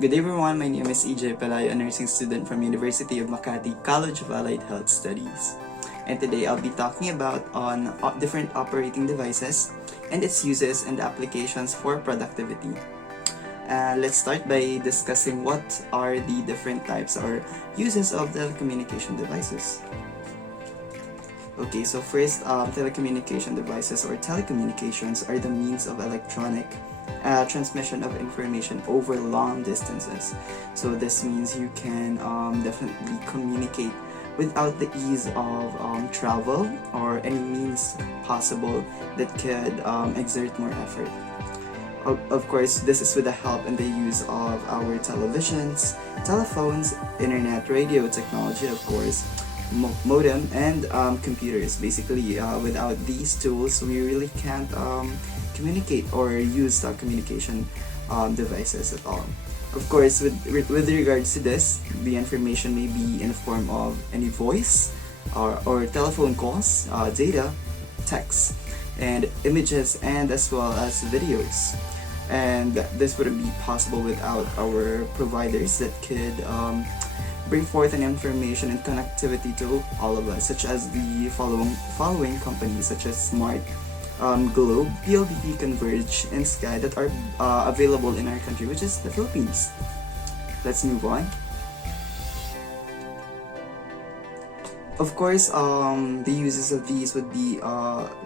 Good day everyone, my name is Pelayo, a nursing student from University of Makati College of Allied Health Studies. And today I'll be talking about on different operating devices and its uses and applications for productivity. Let's start by discussing what are the different types or uses of telecommunication devices. Okay, so first, telecommunication devices or telecommunications are the means of electronic transmission of information over long distances. So this means you can definitely communicate without the ease of travel or any means possible that could exert more effort. Of course, this is with the help and the use of our televisions, telephones, internet, radio technology, of course, modem, and computers. Basically, without these tools, we really can't communicate or use communication devices at all. Of course, with regards to this, the information may be in the form of any voice or telephone calls, data, text, and images, and as well as videos. And this wouldn't be possible without our providers that could bring forth an information and connectivity to all of us, such as the following companies such as Smart, Globe, PLDT, Converge, and Sky that are available in our country, which is the Philippines. Let's move on. Of course, the uses of these would be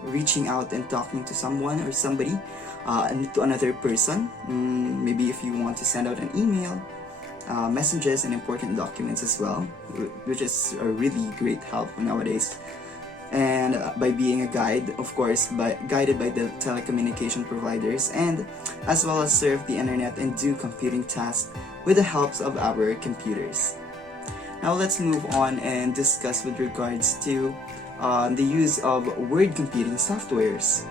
reaching out and talking to someone or somebody, and to another person. Maybe if you want to send out an email, messages, and important documents as well, which is a really great help nowadays. And by being a guide, of course, guided by the telecommunication providers, and as well as surf the internet and do computing tasks with the helps of our computers. Now let's move on and discuss with regards to the use of word computing softwares.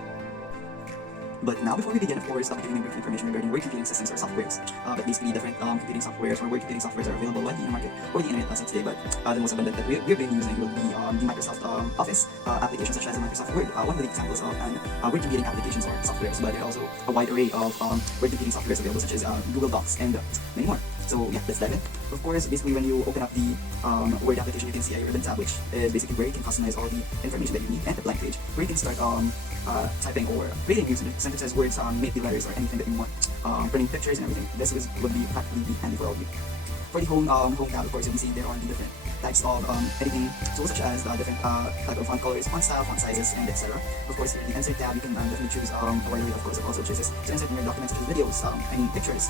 But now, before we begin, of course, I'll be giving you brief information regarding word computing systems or softwares. But basically, different computing softwares or word computing softwares are available widely in the market or the internet as of today. But the most abundant that we've been using will be the Microsoft Office applications such as the Microsoft Word. One of the examples of word computing applications or softwares, but there are also a wide array of word computing softwares available, such as Google Docs and many more. So yeah, let's dive in. Of course, basically when you open up the Word application, you can see a ribbon tab, which is basically where you can customize all the information that you need, and a blank page where you can start typing or creating new sentences, words, maybe letters, or anything that you want, printing pictures and everything. This would be practically be handy for all of you. For the home tab, of course, you'll be seeing there are the different types of editing tools, such as different type of font colors, font style, font sizes, and etc. Of course, here in the insert tab, you can definitely choose a wide array, of course, also chooses to insert in your documents, such as videos, pictures,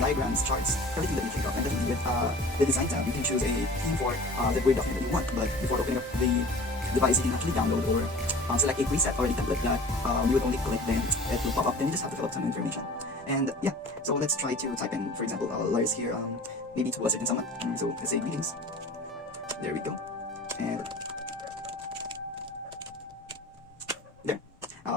diagrams, charts, everything that you think of. And definitely with the design tab, you can choose a theme for the Word document that you want. But before opening up the device, you can actually download or select a preset or a template that you would only click, then it will pop up, then you just have to fill up some information. And yeah, so let's try to type in, for example, letters here, maybe to a certain someone. So let's say greetings. There we go. And there.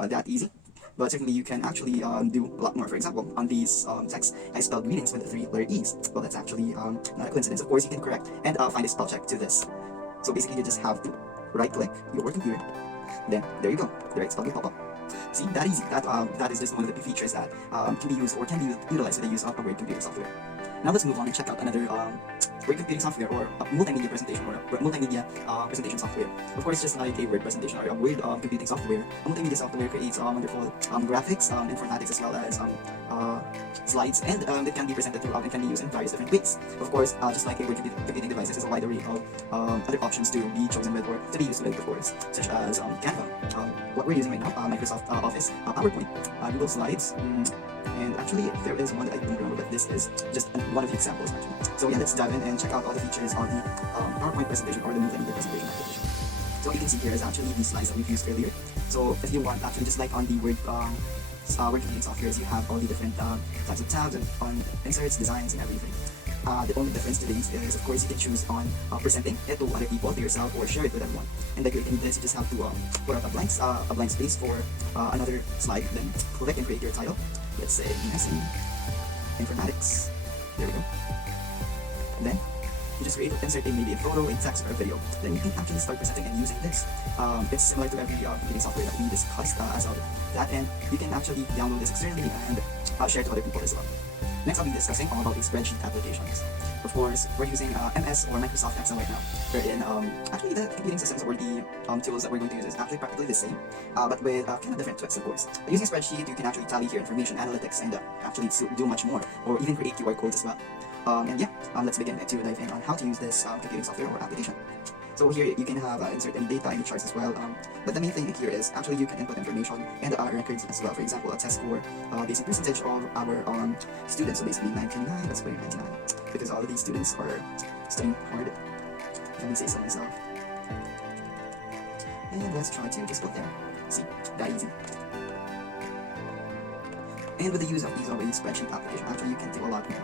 That easy. But certainly you can actually do a lot more. For example, on these texts, I spelled greetings with 3 letter E's. Well, that's actually not a coincidence. Of course, you can correct and find a spell check to this. So basically, you just have to right-click your computer. Then there you go. The right spell will pop up. See, that easy. That is just one of the features that can be used or can be utilized with the use of a word computing software. Now let's move on and check out another word computing software or a multimedia presentation or a multimedia presentation software. Of course, just like a word presentation or a word computing software, a multimedia software creates wonderful graphics, informatics, as well as slides, and it can be presented throughout and can be used in various different ways. Of course, just like a word computing device, there's a wide array of other options to be chosen with or to be used with, of course, such as Canva, what we're using right now, Microsoft Office, PowerPoint, Google Slides, and actually there is one that I don't remember, but this is just one of the examples actually. So yeah, let's dive in and check out all the features of the PowerPoint presentation or the multimedia presentation application. So what you can see here is actually the slides that we've used earlier. So if you want, actually just like on the word computing softwares, you have all the different types of tabs and on inserts, designs, and everything. The only difference to these is, of course, you can choose on presenting it to other people, to yourself, or share it with everyone. And by creating this, you just have to put up a blank space for another slide, then click and create your title. Let's say nursing informatics. There we go. And then You just insert maybe a photo, a text, or a video. Then you can actually start presenting and using this. It's similar to every computing software that we discussed as of that, and you can actually download this externally and share to other people as well. Next, I'll be discussing all about the spreadsheet applications. Of course, we're using MS or Microsoft Excel right now. Wherein actually the computing systems or the tools that we're going to use is actually practically the same, but with kind of different twists, of course. Using spreadsheet, you can actually tally your information, analytics, and actually do much more, or even create QR codes as well. And yeah, let's begin to dive in on how to use this computing software or application. So here you can have insert any data in the charts as well. But the main thing here is actually you can input information and records as well. For example, a test score based on percentage of our students. So basically 99. Let's put in 99 because all of these students are studying hard. Let me say so myself. And let's try to just put there. See, that easy. And with the use of these already spreadsheet application, actually you can do a lot more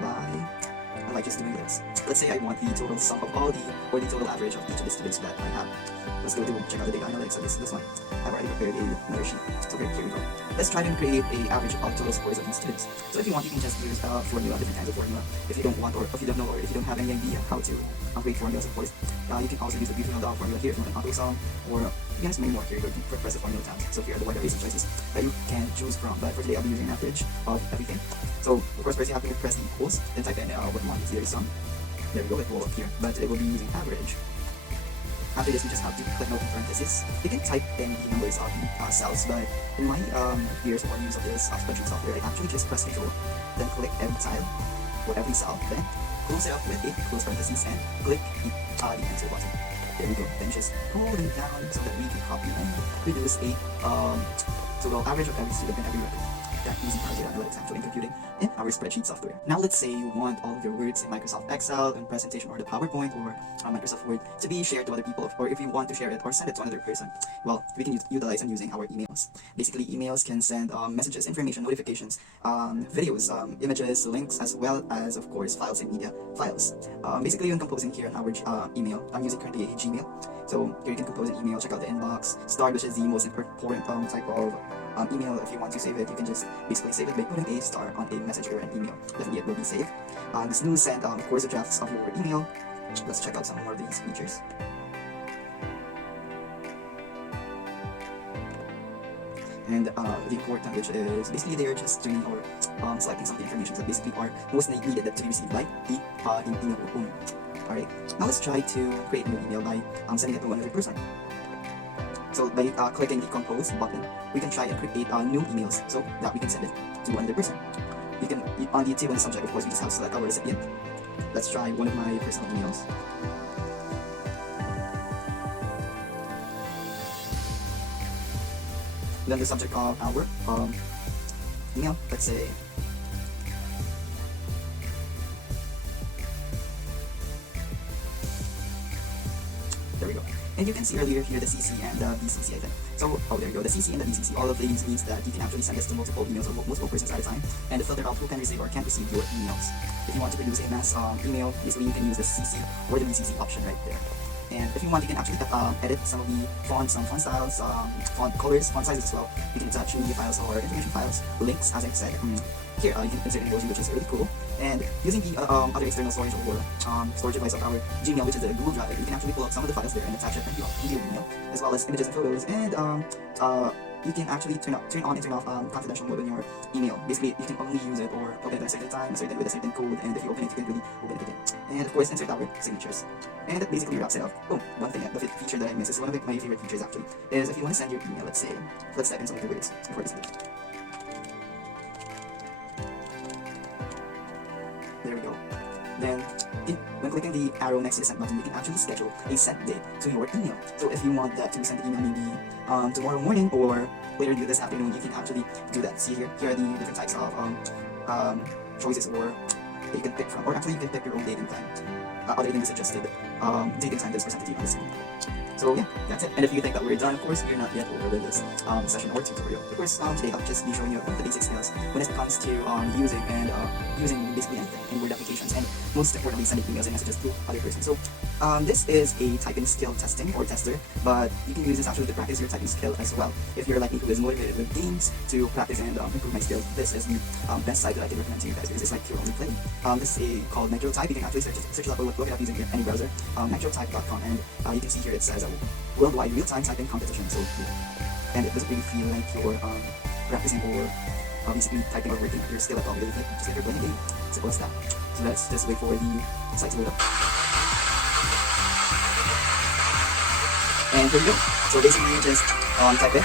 by like just doing this. Let's say I want the total sum of all or the total average of each of the students that I have. Let's go to check out the data analytics of this one. I've already prepared another sheet. So here we go. Let's try to create a average of total scores of these students. So if you want, you can just use formula, different kinds of formula. If you don't want, or if you don't know, or if you don't have any idea how to create formulas, of course, you can also use the beautiful formula here if you want an auto sum, or you can just many more here. You can press the formula tab. So here are the wide arrays of choices that you can choose from. But for today, I'll be using an average of everything. So of course, first you have to press the equals, then type in what you want. It's either sum. There we go, it will appear, but it will be using average. After this, you just have to click open parenthesis. You can type in the numbers of the cells, but in my years or use of this spreadsheet software, I actually just press Control, then click every tile or every cell, then close it up with a close parenthesis and click the enter button. There we go. Then just hold it down so that we can copy and reduce a total average of every student and every record. That using our data analytics actually computing in our spreadsheet software. Now let's say you want all of your words in Microsoft Excel and presentation or the PowerPoint or Microsoft Word to be shared to other people, or if you want to share it or send it to another person, well, we can utilize and using our emails. Basically, emails can send messages, information, notifications, videos, images, links, as well as, of course, files and media files. Basically, when composing here in our email, I'm using currently a Gmail. So here you can compose an email, check out the inbox, start, which is the most important type of email. If you want to save it, you can just basically save it by putting a star on a message or an email. Definitely it will be saved. Snooze send, of course, the drafts of your email. Let's check out some more of these features. And the important, which is basically they are just doing or selecting some of the information that basically are most needed to be received by the email owner. Alright, now let's try to create a new email by sending it to another person. So by clicking the compose button, we can try and create new emails so that we can send it to another person. You can, on the table and subject, of course, we just have to select our recipient. Let's try one of my personal emails. Then the subject of our email, let's say there we go. And you can see earlier here the CC and the BCC, I think. So, oh, there you go, the CC and the BCC. All of these means that you can actually send this to multiple emails or multiple persons at a time, and filter out who can receive or can't receive your emails. If you want to produce a mass email, basically you can use the CC or the BCC option right there. And if you want, you can actually edit some of the fonts, some font styles, font colors, font sizes as well. You can attach media files or information files, links, as I said. Here, you can insert an emoji, which is really cool. And using the other external storage or storage device of our Gmail, which is a Google Drive, you can actually pull out some of the files there and attach it into your email, as well as images and photos. And you can actually turn on and turn off confidential mode on your email. Basically, you can only use it or open it at a certain time, with a certain code, and if you open it, you can really open it again. And of course, insert our signatures. And that basically wraps it up. Oh, one thing, the feature that I miss is one of my favorite features actually, is if you want to send your email, let's type in some of the words before this. There we go. Then, when clicking the arrow next to the send button, you can actually schedule a send date to your email. So if you want that to send the email maybe tomorrow morning or later this afternoon, you can actually do that. See here are the different types of choices or that you can pick from, or actually you can pick your own date and time, other than the suggested date and time that's presented to you on the screen. So yeah, that's it. And if you think that we're done, of course, we're not yet over with this session or tutorial. Of course, today I'll just be showing you the basic skills when it comes to using basically anything in Word applications, and most importantly, sending emails and messages to other persons. So This is a typing skill testing or tester, but you can use this actually to practice your typing skill as well. If you're like me who is motivated with games to practice and improve my skills, this is the best site that I can recommend to you guys because it's like pure only play. This is called NitroType. You can actually search it up or look it up using any browser, nitrotype.com, and you can see here it says a worldwide real-time typing competition. So, and it doesn't really feel like you're practicing or basically typing or working your skill at all. It's like just like you're playing a game. Simple as that. So let's just wait for the site to load up. And here we go. So basically you just type it.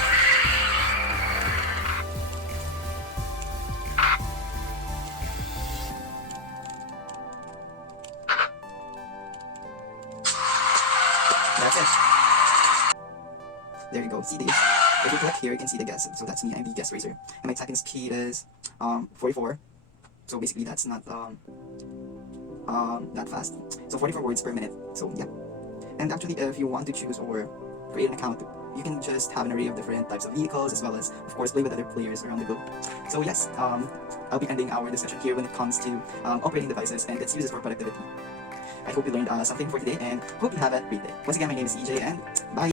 That's it. There you go. See these. If you click here, you can see the guess. So that's me. I'm the guess raiser. And my typing speed is 44. So basically that's not that fast. So 44 words per minute. So yeah. And actually, if you want to choose or create an account, you can just have an array of different types of vehicles, as well as, of course, play with other players around the globe. So yes, I'll be ending our discussion here when it comes to operating devices and its uses for productivity. I hope you learned something for today, and hope you have a great day. Once again, my name is EJ, and bye!